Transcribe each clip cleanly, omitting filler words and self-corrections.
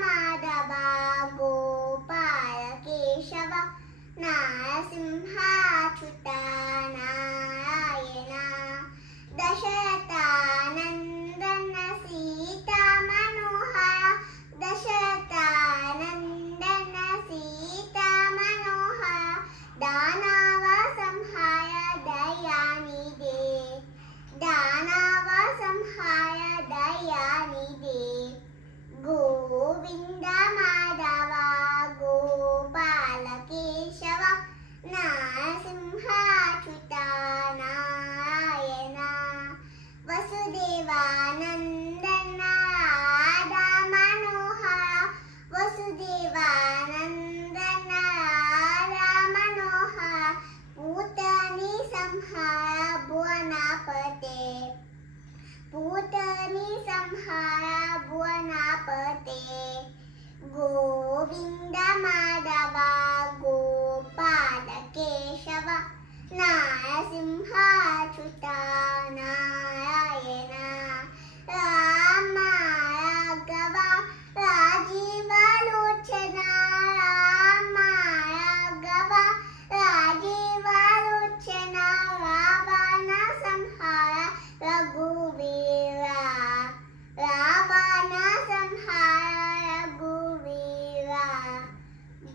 ಮಾಧವ ಗೋಪಾಲ ಕೇಶವ ನರಸಿಂಹಾಚ್ಯುತ ನಾರಾಯಣ ದಶರಥಾನಂದನ ಸೀತಾ ಮನೋಹರ ದಶರಥಾನಂದನ ಸೀತಾ ಮನೋಹರ ದಾನವ ಸಂಹಾರ ದಯಾನಿಧಿ ದಾನವ ಸಂಹಾರ ದಯಾನಿಧಿ ಗೋವಿಂದ ಮಾಧವ ಗೋಪಾಲ ಕೇಶವ ನರಸಿಂಹಾಚ್ಯುತ ನಾರಾಯಣ ವಸುದೇವಾನಂದನ ರಾಧಾ ಮನೋಹರ ವಸುದೇವಾನಂದನ ರಾಧಾ ಮನೋಹರ ಪೂತನಿ ಸಂಹಾರ ಭುವನಪತೆ ಪೂತನಿ ಸಂಹಾರ ಭುವನಪತೆ ಗೋವಿಂದ ಮಾಧವ ಗೋಪಾಲ ಕೇಶವ ನರಸಿಂಹಾಚ್ಯುತ ನಾರಾಯಣ ರಾಮ ರಾಘವ ರಾಜೀವಲೋಚನ ರಾಮ ರಾಘವ ರಾಜೀವಲೋಚನ ರಾವಣ ಸಂಹಾರ ರಘುವೀರ ರಾವಣ ಸಂಹಾರ ರಘುವೀರ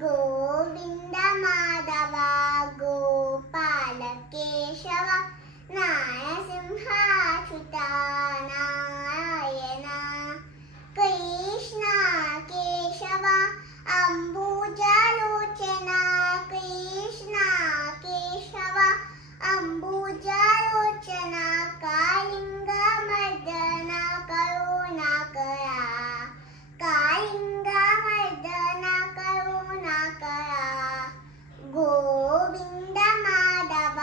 ಗೋವಿಂದ ಮಾಧವ ಗೋಪಾಲ ಕೇಶವ ನರಸಿಂಹಾಚ್ಯುತ ನಾರಾಯಣ ಕೃಷ್ಣ ಕೇಶವ ಅಂಬುಜಲೋಚನ ಕೃಷ್ಣ ಕೇಶವ ಅಂಬುಜಲೋಚನ ಕಾಳಿಂಗ ಮರ್ದನ ಕರುಣಾಕರ ಕಾಳಿಂಗ ಮರ್ದನ ಕರುಣಾಕರ ಗೋವಿಂದ ಮಾಧವ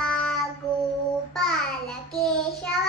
ಗೋಪಾಲ ಕೇಶವ